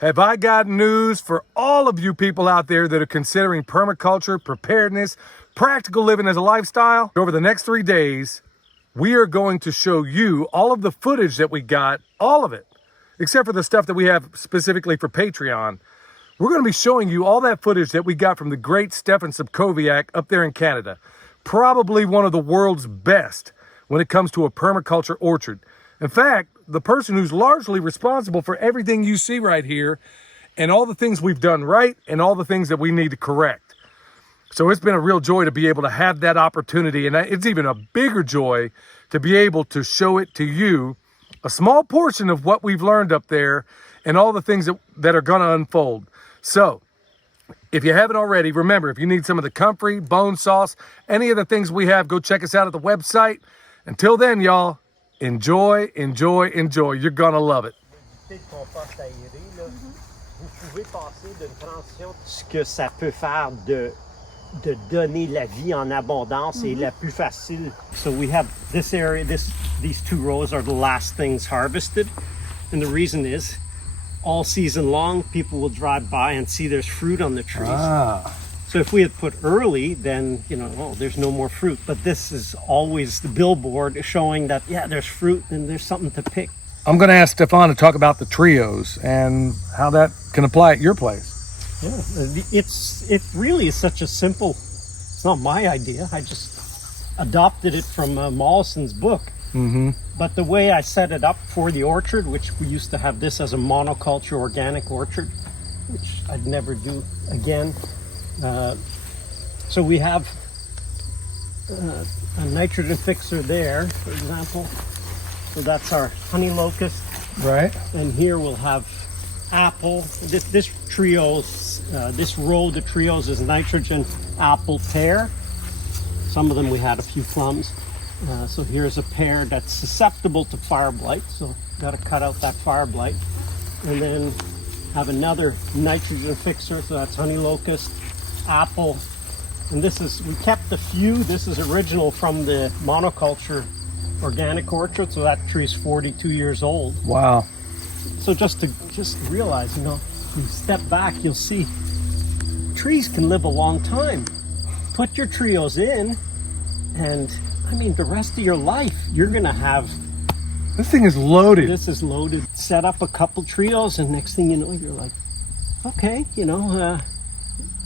Have I got news for all of you people out there that are considering permaculture, preparedness, practical living as a lifestyle? Over the next 3 days, we are going to show you all of the footage that we got, all of it, except for the stuff that we have specifically for Patreon. We're going to be showing you all that footage that we got from the great Stefan Sobkowiak up there in Canada. Probably one of the world's best when it comes to a permaculture orchard. In fact, the person who's largely responsible for everything you see right here and all the things we've done right and all the things that we need to correct. So it's been a real joy to be able to have that opportunity, and it's even a bigger joy to be able to show it to you, a small portion of what we've learned up there and all the things that are going to unfold. So if you haven't already, remember, if you need some of the comfrey, bone sauce, any of the things we have, go check us out at the website. Until then, y'all, enjoy, enjoy, enjoy. You're going to love it. Ce que ça peut faire de donner la vie en abondance et la plus facile. So we have this area, these 2 rows are the last things harvested. And the reason is, all season long, people will drive by and see there's fruit on the trees. So if we had put early, then, there's no more fruit. But this is always the billboard showing that, yeah, there's fruit and there's something to pick. I'm going to ask Stefan to talk about the trios and how that can apply at your place. Yeah, it really is such a simple, it's not my idea. I just adopted it from Mollison's book. But the way I set it up for the orchard, which we used to have this as a monoculture organic orchard, which I'd never do again. So we have a nitrogen fixer there, for example. So that's our honey locust. Right. And here we'll have apple. This trios, this row, the trios is nitrogen, apple, pear. Some of them we had a few plums. So here's a pear that's susceptible to fire blight. So got to cut out that fire blight. And then have another nitrogen fixer. So that's honey locust, apple. And we kept a few. This is original from the monoculture organic orchard. So that tree's 42 years old. Wow. So just realize, if you step back, you'll see trees can live a long time. Put your trios in, and the rest of your life, you're going to have... This thing is loaded. This is loaded. Set up a couple trios, and next thing you know, you're like, okay,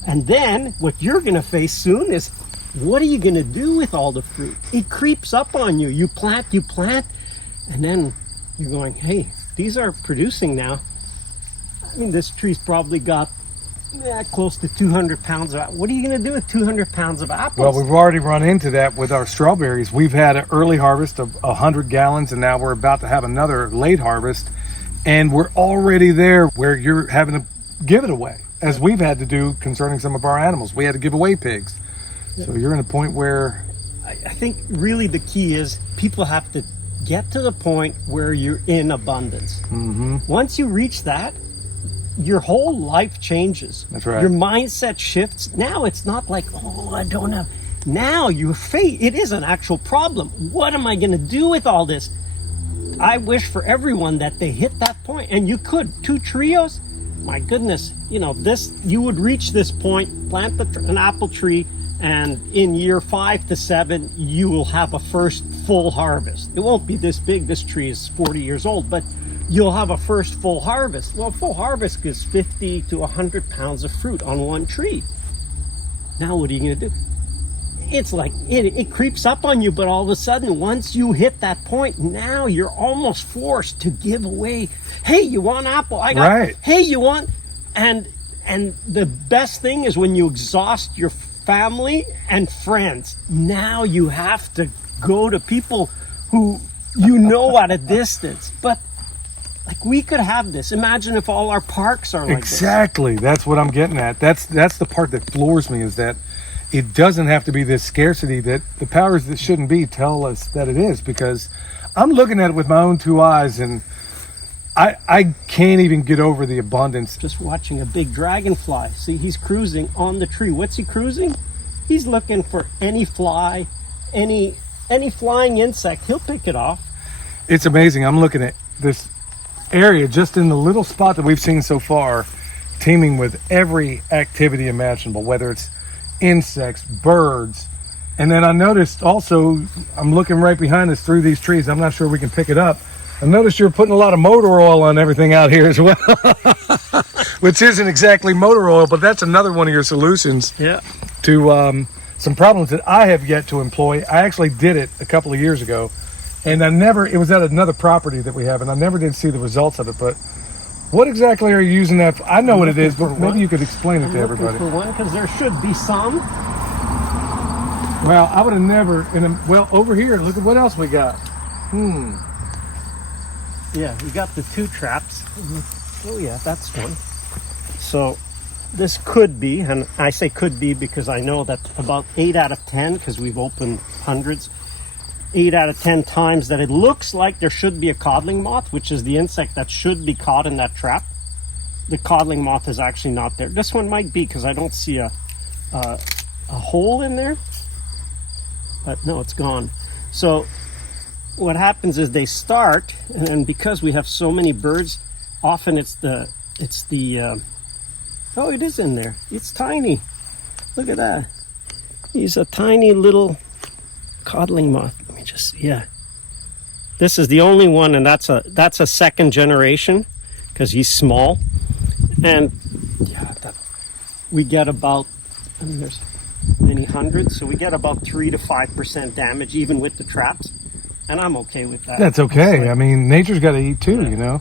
and then what you're going to face soon is, what are you going to do with all the fruit? It creeps up on you. You plant, and then you're going, hey, these are producing now. This tree's probably got close to 200 pounds of apples. What are you going to do with 200 pounds of apples? Well, we've already run into that with our strawberries. We've had an early harvest of 100 gallons, and now we're about to have another late harvest. And we're already there where you're having to give it away, as we've had to do concerning some of our animals. We had to give away pigs. Yeah. So you're in a point where... I think really the key is people have to get to the point where you're in abundance. Once you reach that, your whole life changes. That's right. Your mindset shifts. Now it's not like, I don't have. Now it is an actual problem. What am I going to do with all this? I wish for everyone that they hit that point. And you could. 2 trios, my goodness, you would reach this point, plant an apple tree, and in year 5 to 7, you will have a first full harvest. It won't be this big. This tree is 40 years old, but you'll have a first full harvest. Well, full harvest is 50 to 100 pounds of fruit on one tree. Now what are you going to do? It's like it creeps up on you, but all of a sudden, once you hit that point, now you're almost forced to give away. Hey, you want apple? I got. Right. Hey, you want? And the best thing is when you exhaust your family and friends. Now you have to go to people who at a distance, but. We could have this. Imagine if all our parks are like Exactly. That's what I'm getting at. That's the part that floors me, is that it doesn't have to be this scarcity that the powers that shouldn't be tell us that it is, because I'm looking at it with my own 2 eyes, and I can't even get over the abundance. Just watching a big dragonfly. See, he's cruising on the tree. What's he cruising? He's looking for any fly, any flying insect. He'll pick it off. It's amazing. I'm looking at this area, just in the little spot that we've seen so far, teeming with every activity imaginable, whether it's insects, birds. And then I noticed also, I'm looking right behind us through these trees. I'm not sure we can pick it up. I noticed you're putting a lot of motor oil on everything out here as well, which isn't exactly motor oil, but that's another one of your solutions to some problems that I have yet to employ. I actually did it a couple of years ago, and it was at another property that we have, and I never did see the results of it. But what exactly are you using that for? I know what it is, but maybe you could explain it to everybody. For one, because there should be some. Well, I would have never, well, over here, look at what else we got. Yeah, we got the 2 traps. Oh yeah, that's one. So this could be, and I say could be because I know that about 8 out of 10, because we've opened hundreds, 8 out of 10 times that it looks like there should be a codling moth, which is the insect that should be caught in that trap. The codling moth is actually not there. This one might be because I don't see a hole in there, but no, it's gone. So what happens is they start, and because we have so many birds, often it's the oh, it is in there. It's tiny. Look at that. He's a tiny little codling moth. Let me just, this is the only one, and that's a second generation because he's small. And we get about, there's many hundreds, so we get about 3 to 5% damage even with the traps. And I'm okay with that. That's okay. I mean, nature's got to eat too, you know.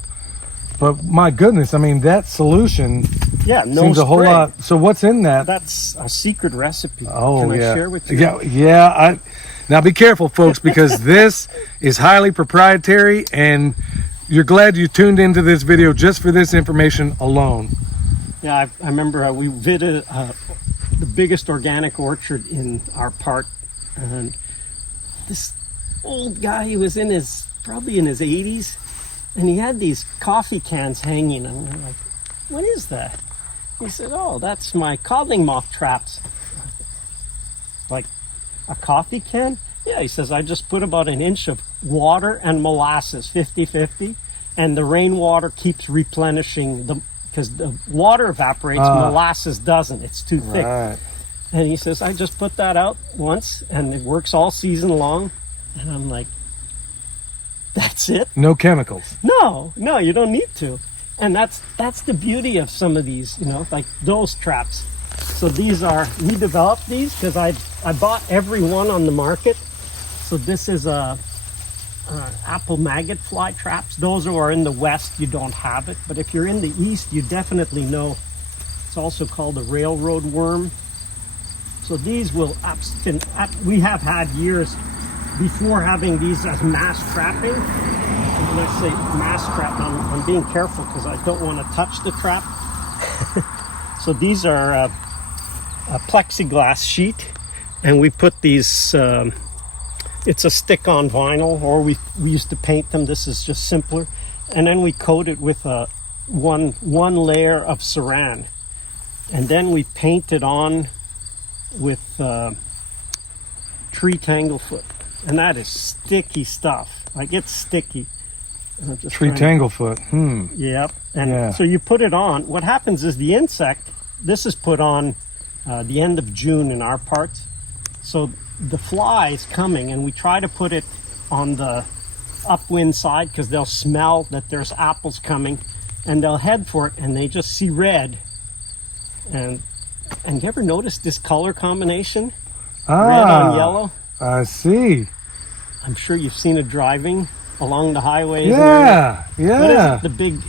But my goodness, I mean, that solution seems a whole lot. So what's in that? That's a secret recipe. Oh, Can I share with you? Yeah. Now be careful, folks, because this is highly proprietary, and you're glad you tuned into this video just for this information alone. Yeah, I remember we visited the biggest organic orchard in our park, and this old guy, he was probably in his 80s, and he had these coffee cans hanging, and we're like, what is that? He said, oh, that's my codling moth traps. Like a coffee can? Yeah, he says, I just put about an inch of water and molasses, 50-50, and the rainwater keeps replenishing because the water evaporates, molasses doesn't, it's too thick. Right. And he says, I just put that out once, and it works all season long. And I'm like, that's it? No chemicals. No, you don't need to. And that's the beauty of some of these, you know, like those traps. So we developed these because I bought every one on the market. So this is apple maggot fly traps. Those who are in the west, you don't have it. But if you're in the east, you definitely know. It's also called a railroad worm. So these will, we have had years before having these as mass trapping. And when I say mass trap, I'm being careful because I don't want to touch the trap. So these are a plexiglass sheet, and we put these, it's a stick-on vinyl, or we used to paint them. This is just simpler. And then we coat it with one layer of saran. And then we paint it on with tree tanglefoot. And that is sticky stuff. Like, it's sticky. Tree tanglefoot. Yep. And so you put it on. What happens is the insect, this is put on the end of June in our parts. So the fly is coming, and we try to put it on the upwind side because they'll smell that there's apples coming, and they'll head for it, and they just see red. And you ever notice this color combination? Red on yellow? I see. I'm sure you've seen it driving along the highways. Yeah. What is it? The big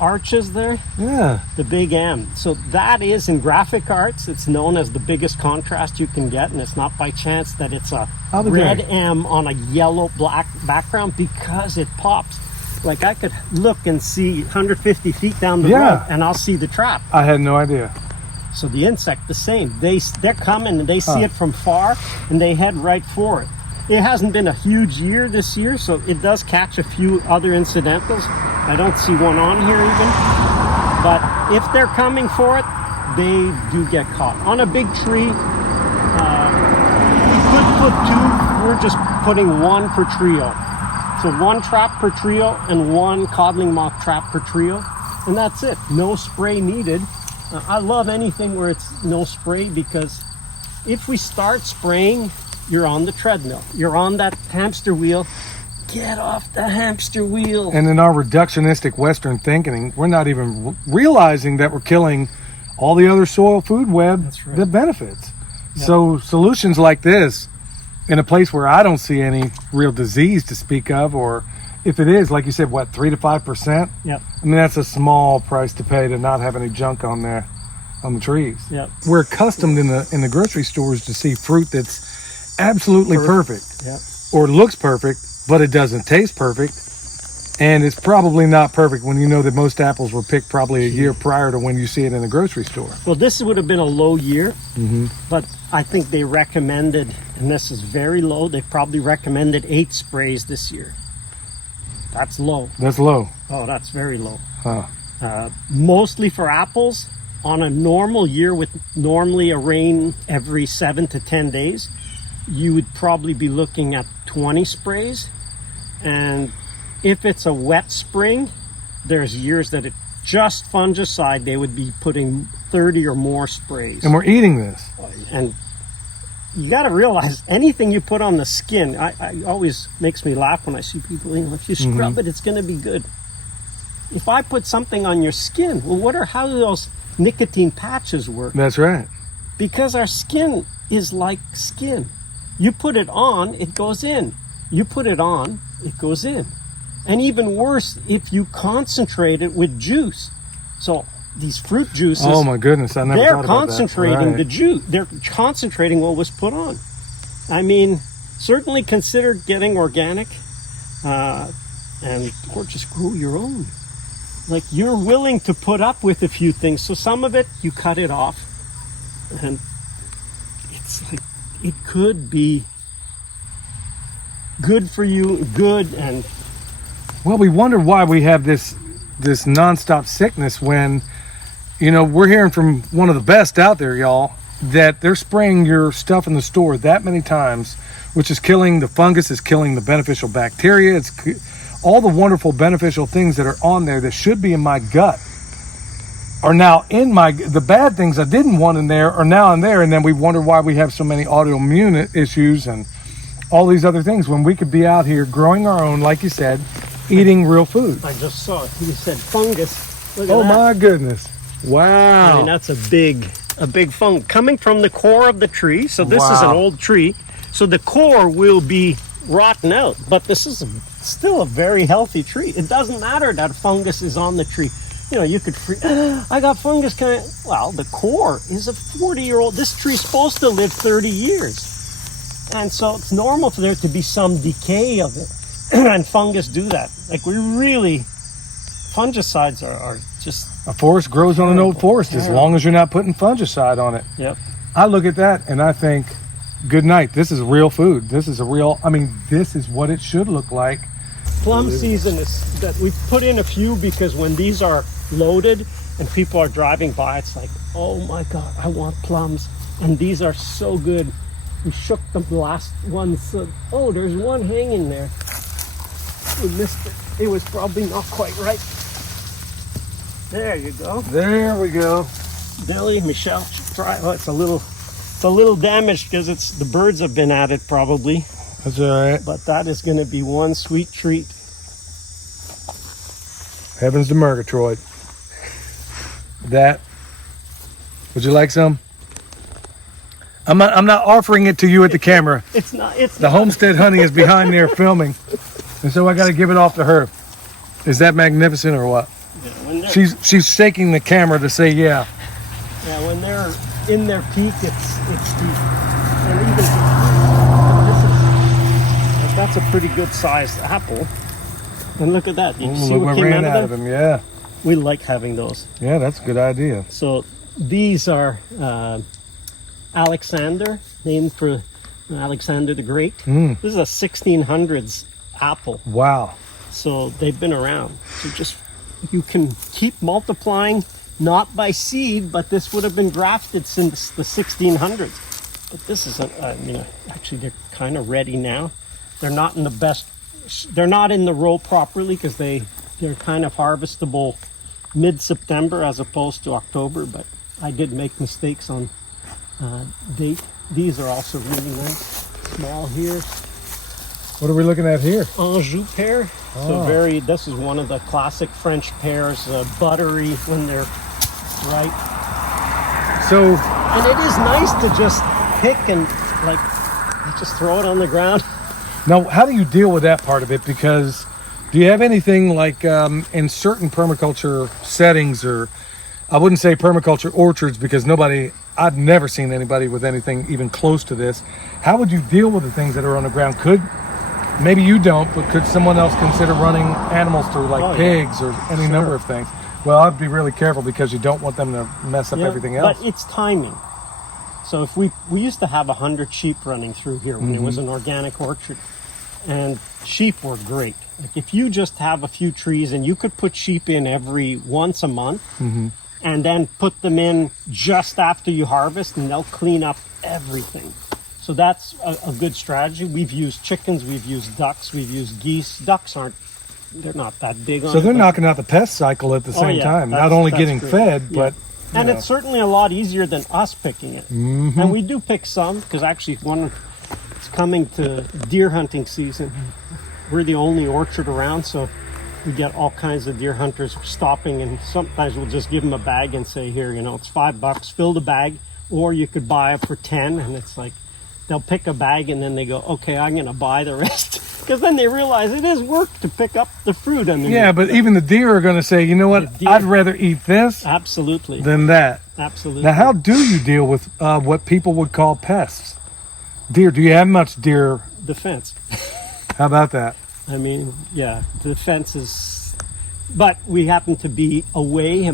arches there? Yeah. The big M. So that is, in graphic arts, it's known as the biggest contrast you can get, and it's not by chance that it's a red M on a yellow-black background, because it pops. Like, I could look and see 150 feet down the road, and I'll see the trap. I had no idea. So the insect, the same. They're coming, and they see it from far, and they head right for it. It hasn't been a huge year this year, so it does catch a few other incidentals. I don't see one on here even. But if they're coming for it, they do get caught. On a big tree, we could put 2. We're just putting 1 per trio. So 1 trap per trio and 1 codling moth trap per trio. And that's it. No spray needed. I love anything where it's no spray, because if we start spraying, you're on the treadmill. You're on that hamster wheel. Get off the hamster wheel. And in our reductionistic Western thinking, we're not even realizing that we're killing all the other soil food web that benefits. Yeah. So solutions like this, in a place where I don't see any real disease to speak of, or if it is, like you said, what, 3 to 5%? Yeah. I mean, that's a small price to pay to not have any junk on there, on the trees. Yeah. We're accustomed in the grocery stores to see fruit that's absolutely perfect. Yeah. Or looks perfect, but it doesn't taste perfect. And it's probably not perfect when you know that most apples were picked probably a year prior to when you see it in the grocery store. Well, this would have been a low year, but I think they recommended, and this is very low, they probably recommended 8 sprays this year. That's low. That's low. Oh, that's very low. Huh. Mostly for apples. On a normal year with normally a rain every 7 to 10 days, you would probably be looking at 20 sprays. And if it's a wet spring, there's years that it just fungicide, they would be putting 30 or more sprays. And we're eating this. And you got to realize, anything you put on the skin, I always makes me laugh when I see people, if you scrub it, it's going to be good. If I put something on your skin, well, how do those nicotine patches work? That's right. Because our skin is like skin. You put it on, it goes in. You put it on, it goes in. And even worse, if you concentrate it with juice. So these fruit juices, oh my goodness, I never they're thought about concentrating that. the juice. They're concentrating what was put on. I mean, certainly consider getting organic, or just grow your own. Like, you're willing to put up with a few things. So some of it, you cut it off. And it's like, it could be good for you, good. And Well, we wonder why we have this nonstop sickness when, we're hearing from one of the best out there, y'all, that they're spraying your stuff in the store that many times, which is killing the fungus, is killing the beneficial bacteria. It's all the wonderful beneficial things that are on there that should be in my gut are now in the bad things I didn't want in there are now in there. And then we wonder why we have so many autoimmune issues and all these other things when we could be out here growing our own, like you said, eating real food. I just saw it. You said fungus. Look at Oh that. my goodness. Wow. I mean, that's a big fungus coming from the core of the tree. So this is an old tree. So the core will be rotten out, but this is still a very healthy tree. It doesn't matter that fungus is on the tree. You could I got fungus. Well, the core is a 40-year-old. This tree's supposed to live 30 years. And so it's normal for there to be some decay of it. And fungus do that. Like, fungicides are just... A forest grows on an old forest as long as you're not putting fungicide on it. Yep. I look at that and I think, good night. This is real food. This is this is what it should look like. Plum season is that we put in a few, because when these are loaded and people are driving by, it's like, oh my God, I want plums. And these are so good. We shook the last one. So, there's one hanging there. We missed it. It was probably not quite right. There you go. There we go. Billy, Michelle, try. Oh, it's a little damaged because the birds have been at it probably. That's all right. But that is going to be one sweet treat. Heavens to Murgatroyd. Would you like some? I'm not offering it to you at the camera. It's not. The Homestead Honey is behind there filming, and so I got to give it off to her. Is that magnificent or what? Yeah, She's shaking the camera to say yeah. Yeah, when they're in their peak, it's deep. And even that's a pretty good sized apple. And look at that. You see what came out of them? Yeah. We like having those. Yeah, that's a good idea. So these are Alexander, named for Alexander the Great. This is a 1600s apple. Wow. So they've been around. So you can keep multiplying, not by seed, but this would have been grafted since the 1600s. But this is, actually they're kind of ready now. They're not in the best they're not in the row properly because they're kind of harvestable mid-September as opposed to October, but I did make mistakes on date. These are also really nice. Small here. What are we looking at here? Anjou pear. So this is one of the classic French pears, buttery when they're ripe. So, and it is nice to just pick and like just throw it on the ground. now how do you deal with that part of it? Because do you have anything like in certain permaculture settings, or I wouldn't say permaculture orchards because I've never seen anybody with anything even close to this. How would you deal with the things that are on the ground? Maybe you don't, but could someone else consider running animals through, like pigs or any number of things? Well, I'd be really careful because you don't want them to mess up everything else. But it's timing. So if we used to have 100 sheep running through here when it was an organic orchard, and sheep were great. Like if you just have a few trees and you could put sheep in once a month and then put them in just after you harvest, and they'll clean up everything. So that's a good strategy. We've used chickens, we've used ducks, we've used geese. Ducks they're not that big on So they're knocking out the pest cycle at the same time. Not only getting fed, but... And it's certainly a lot easier than us picking it. And we do pick some, because actually it's coming to deer hunting season. We're the only orchard around, so we get all kinds of deer hunters stopping, and sometimes we'll just give them a bag and say, here, it's $5, fill the bag, or you could buy it for 10, and it's like, they'll pick a bag and then they go, okay, I'm going to buy the rest. Because then they realize it is work to pick up the fruit. But even the deer are going to say, you know what, I'd rather eat this than that. Absolutely. Now, how do you deal with what people would call pests? Deer, do you have much deer? The fence. How about that? The fence is, but we happen to be away.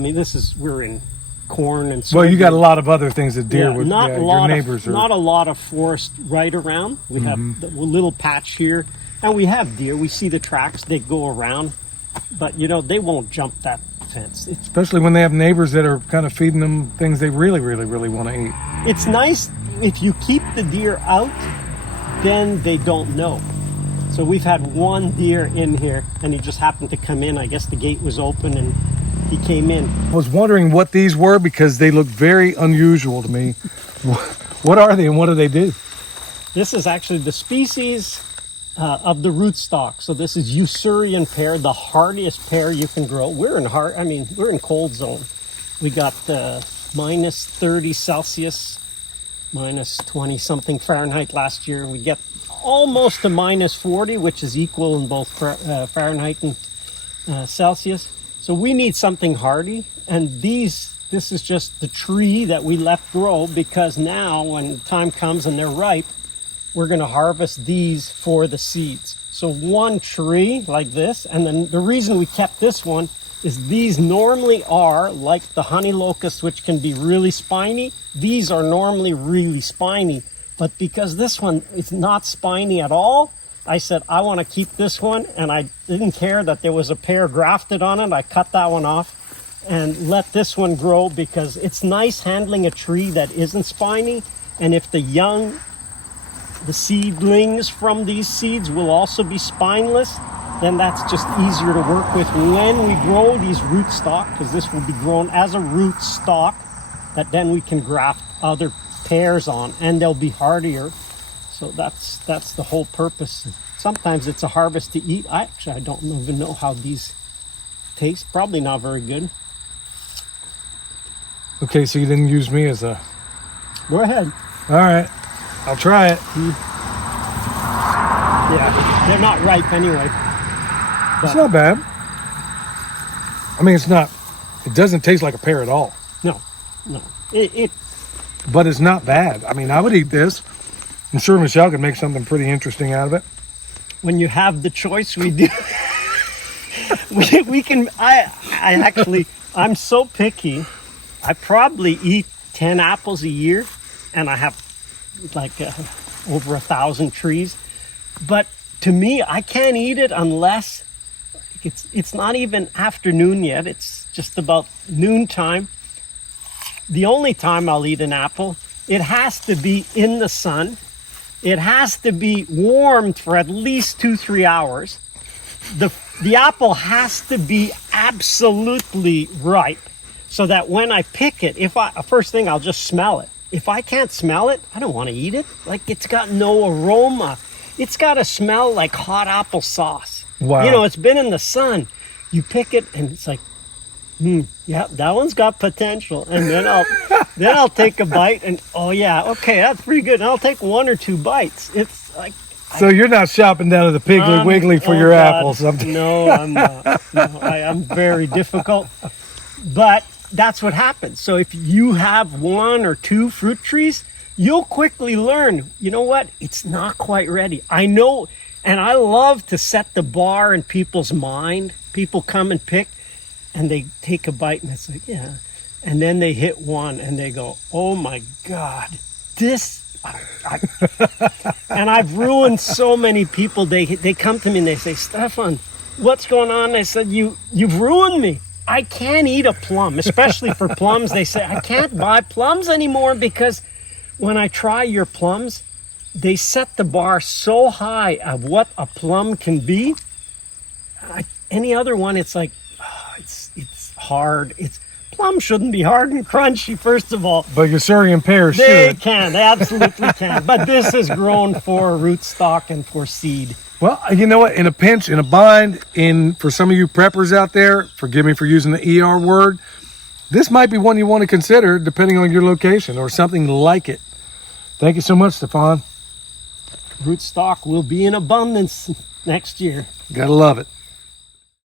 We're in corn and soybean. Well, you got a lot of other things that deer with not your neighbors. Not a lot of forest right around. We have a little patch here, and we have deer. We see the tracks. They go around, but they won't jump that fence. Especially when they have neighbors that are kind of feeding them things they really, really, really want to eat. It's nice if you keep the deer out, then they don't know. So we've had one deer in here, and he just happened to come in. I guess the gate was open, and he came in. I was wondering what these were because they look very unusual to me. What are they and what do they do? This is actually the species of the rootstock. So this is Usurian pear, the hardiest pear you can grow. We're in cold zone. We got minus 30 Celsius, minus 20 something Fahrenheit last year. We get almost to minus 40, which is equal in both Fahrenheit and Celsius. So we need something hardy, and this is just the tree that we left grow, because now when time comes and they're ripe, we're going to harvest these for the seeds. So one tree like this, and then the reason we kept this one is these normally are like the honey locust, which can be really spiny. These are normally really spiny, but because this one is not spiny at all, I said, I want to keep this one, and I didn't care that there was a pear grafted on it. I cut that one off and let this one grow, because it's nice handling a tree that isn't spiny. And if the seedlings from these seeds will also be spineless, then that's just easier to work with when we grow these rootstock, because this will be grown as a rootstock that then we can graft other pears on, and they'll be hardier. So that's the whole purpose. Sometimes it's a harvest to eat. I don't even know how these taste. Probably not very good. Okay, so you didn't use me as a... Go ahead. All right, I'll try it. Yeah, they're not ripe anyway. It's not bad. It doesn't taste like a pear at all. No. But it's not bad. I would eat this. I'm sure Michelle could make something pretty interesting out of it. When you have the choice, we do. we can. I'm so picky. I probably eat 10 apples a year, and I have over 1,000 trees. But to me, I can't eat it unless it's not even afternoon yet. It's just about noontime. The only time I'll eat an apple, it has to be in the sun. It has to be warmed for at least 2-3 hours. the apple has to be absolutely ripe, so that when I pick it, first thing I'll just smell it. If I can't smell it, I don't want to eat it. Like, it's got no aroma. It's got to smell like hot apple sauce. Wow. You know, it's been in the sun. You pick it and it's like, yeah, that one's got potential. And then I'll take a bite and, oh yeah, okay, that's pretty good. And I'll take 1 or 2 bites. It's like, so you're not shopping down to the Piggly Wiggly for your apples. No, I'm not. No, I'm very difficult. But that's what happens. So if you have 1 or 2 fruit trees, you'll quickly learn, you know what? It's not quite ready. I know, and I love to set the bar in people's mind. People come and pick, and they take a bite, and it's like, yeah. And then they hit one, and they go, oh my God, this... And I've ruined so many people. They come to me and they say, Stefan, what's going on? I said, you've ruined me. I can't eat a plum, especially for plums. They say, I can't buy plums anymore because when I try your plums, they set the bar so high of what a plum can be. Any other one, it's like, it's hard. Plums shouldn't be hard and crunchy, first of all. But your Syrian pears should. They can. They absolutely can. But this is grown for rootstock and for seed. Well, you know what? In a pinch, in a bind, for some of you preppers out there, forgive me for using the ER word, this might be one you want to consider depending on your location or something like it. Thank you so much, Stefan. Rootstock will be in abundance next year. Gotta love it.